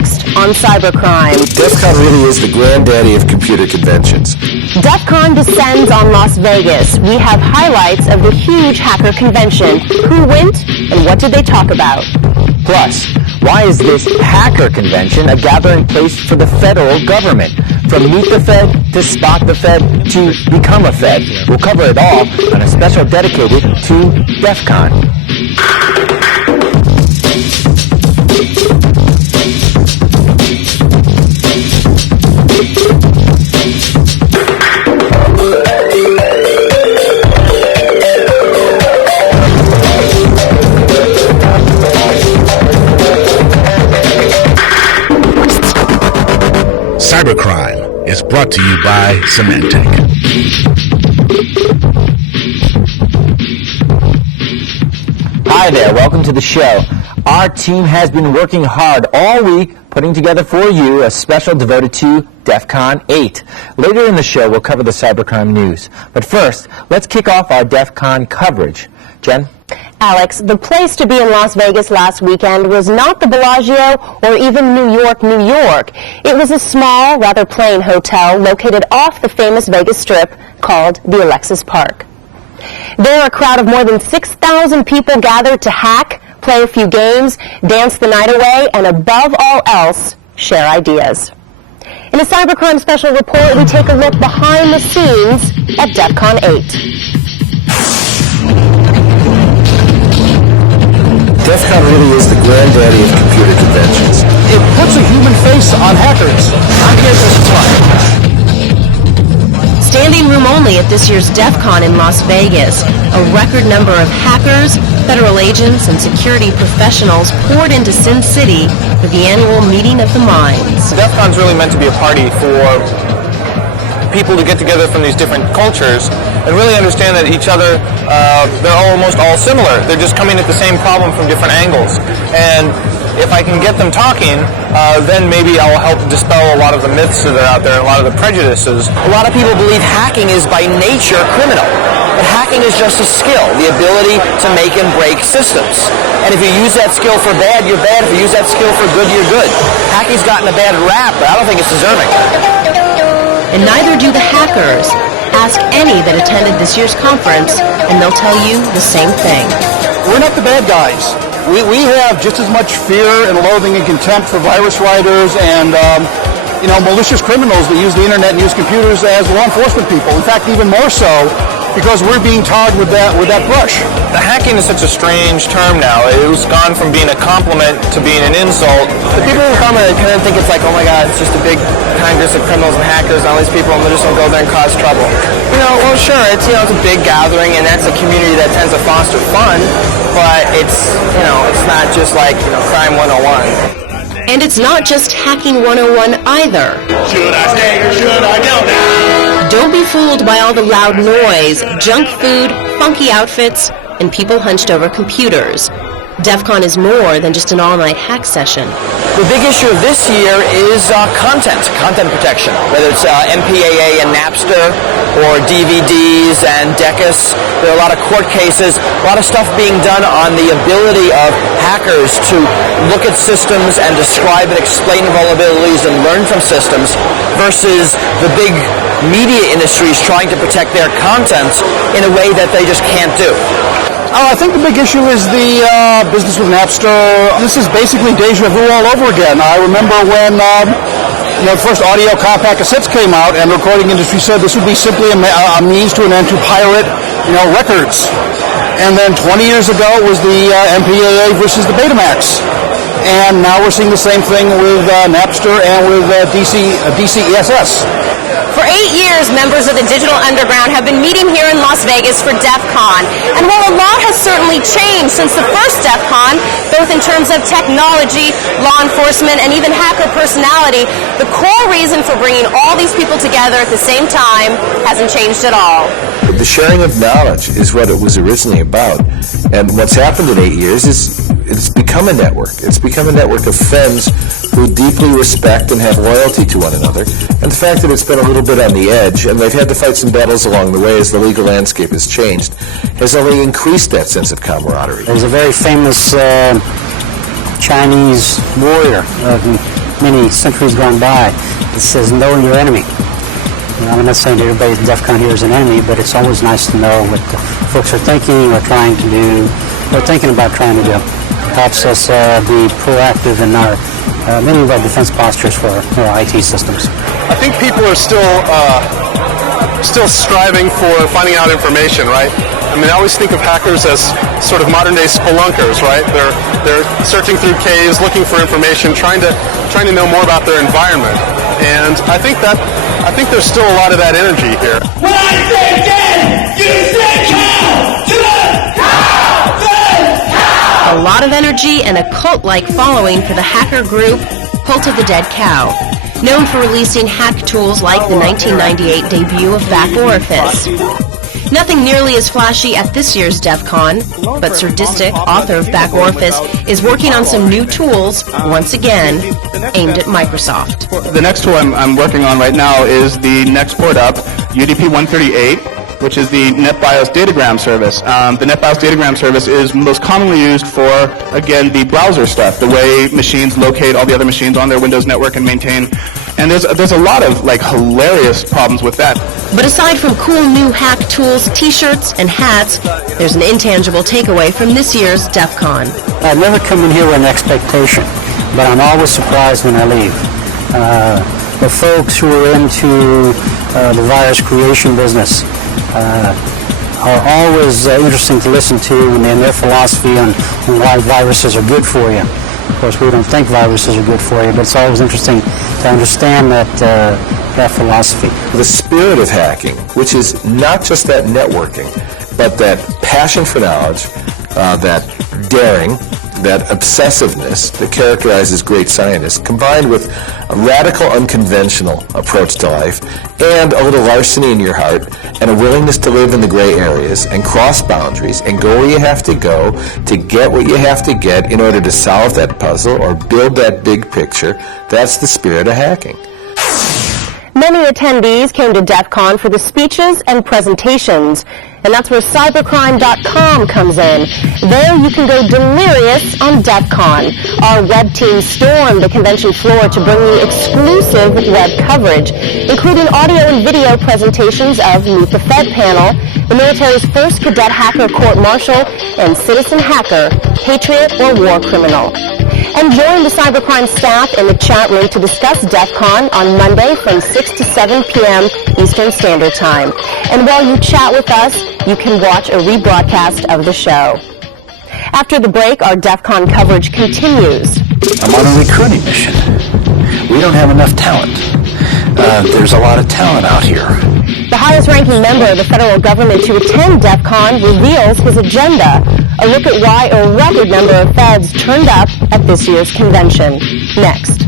Next on CyberCrime. DEF CON really is the granddaddy of computer conventions. DEF CON descends on Las Vegas. We have highlights of the huge hacker convention. Who went and what did they talk about? Plus, why is this hacker convention a gathering place for the federal government? From Meet the Fed to Spot the Fed to Become a Fed. We'll cover it all on a special dedicated to DEF CON. CyberCrime is brought to you by Symantec. Hi there, welcome to the show. Our team has been working hard all week putting together for you a special devoted to DEF CON 8. Later in the show, we'll cover the cybercrime news. But first, let's kick off our DEF CON coverage. Jen? Alex, the place to be in Las Vegas last weekend was not the Bellagio or even New York, New York. It was a small, rather plain hotel located off the famous Vegas Strip called the Alexis Park. There, a crowd of more than 6,000 people gathered to hack, play a few games, dance the night away, and above all else, share ideas. In a CyberCrime special report, we take a look behind the scenes at DEF CON 8. DEF CON really is the granddaddy of computer conventions. It puts a human face on hackers. I'm here to Standing room only at this year's DEF CON in Las Vegas. A record number of hackers, federal agents, and security professionals poured into Sin City for the annual Meeting of the Minds. DEF CON's really meant to be a party for people to get together from these different cultures and really understand that each other, they're almost all similar. They're just coming at the same problem from different angles. And if I can get them talking, then maybe I'll help dispel a lot of the myths that are out there and a lot of the prejudices. A lot of people believe hacking is by nature criminal. But hacking is just a skill, the ability to make and break systems. And if you use that skill for bad, you're bad. If you use that skill for good, you're good. Hacking's gotten a bad rap, but I don't think it's deserving. And neither do the hackers. Ask any that attended this year's conference, and they'll tell you the same thing. We're not the bad guys. We have just as much fear and loathing and contempt for virus writers and malicious criminals that use the internet and use computers as law enforcement people. In fact, even more so, because we're being tarred with that brush. The hacking is such a strange term now. It was gone from being a compliment to being an insult. The people who come in kind of think it's like, oh my God, it's just a big congress of criminals and hackers and all these people, and they're just going to go there and cause trouble. Well, sure, it's a big gathering, and that's a community that tends to foster fun, but it's not just like, crime 101. And it's not just hacking 101 either. Should I stay or should I go now? Don't be fooled by all the loud noise, junk food, funky outfits, and people hunched over computers. DEF CON is more than just an all-night hack session. The big issue of this year is content protection, whether it's MPAA and Napster or DVDs and DECUS. There are a lot of court cases, a lot of stuff being done on the ability of hackers to look at systems and describe and explain vulnerabilities and learn from systems versus the big media industries trying to protect their content in a way that they just can't do. I think the big issue is the business with Napster. This is basically deja vu all over again. I remember when the first audio compact cassettes came out, and the recording industry said this would be simply a means to an end to pirate, records. And then 20 years ago it was the MPAA versus the Betamax. And now we're seeing the same thing with Napster and with DCESS. For 8 years, members of the Digital Underground have been meeting here in Las Vegas for DEF CON. And while a lot has certainly changed since the first DEF CON, both in terms of technology, law enforcement, and even hacker personality, the core reason for bringing all these people together at the same time hasn't changed at all. The sharing of knowledge is what it was originally about. And what's happened in 8 years is it's become a network. It's become a network of friends who deeply respect and have loyalty to one another. And the fact that it's been a little bit on the edge, and they've had to fight some battles along the way as the legal landscape has changed, has only increased that sense of camaraderie. There's a very famous Chinese warrior many centuries gone by that says know your enemy. I'm not saying that everybody at DEF CON here is an enemy, but it's always nice to know what the folks are thinking or trying to do, or thinking about trying to do. It helps us be proactive in our many of our defense postures for our IT systems. I think people are still striving for finding out information, right? I mean, I always think of hackers as sort of modern-day spelunkers, right? They're searching through caves, looking for information, trying to know more about their environment. And I think there's still a lot of that energy here. When I say dead, you say cow! To the cow! A lot of energy and a cult-like following for the hacker group Cult of the Dead Cow, known for releasing hack tools like the 1998 debut of Back Orifice. Nothing nearly as flashy at this year's DEF CON, but Sir Distic, author of Back Orifice, is working on some new tools, once again, aimed at Microsoft. The next tool I'm working on right now is the next port up, UDP 138, which is the NetBIOS datagram service. The NetBIOS datagram service is most commonly used for, again, the browser stuff, the way machines locate all the other machines on their Windows network and maintain. And there's a lot of hilarious problems with that. But aside from cool new hack tools, t-shirts, and hats, there's an intangible takeaway from this year's DEF CON. I never come in here with an expectation, but I'm always surprised when I leave. The folks who are into the virus creation business are always interesting to listen to and their philosophy on why viruses are good for you. Of course, we don't think viruses are good for you, but it's always interesting to understand that philosophy. The spirit of hacking, which is not just that networking, but that passion for knowledge, that daring, that obsessiveness that characterizes great scientists, combined with a radical, unconventional approach to life, and a little larceny in your heart, and a willingness to live in the gray areas, and cross boundaries, and go where you have to go to get what you have to get in order to solve that puzzle or build that big picture. That's the spirit of hacking. Many attendees came to DEF CON for the speeches and presentations, and that's where CyberCrime.com comes in. There you can go delirious on DEF CON. Our web team stormed the convention floor to bring you exclusive web coverage, including audio and video presentations of Meet the Fed panel, the military's first cadet hacker court-martial, and citizen hacker, patriot or war criminal. And join the CyberCrime staff in the chat room to discuss DEF CON on Monday from 6 to 7 p.m. Eastern Standard Time. And while you chat with us, you can watch a rebroadcast of the show. After the break, our DEF CON coverage continues. I'm on a recruiting mission. We don't have enough talent. There's a lot of talent out here. The highest-ranking member of the federal government to attend DEF CON reveals his agenda. A look at why a record number of feds turned up at this year's convention. Next.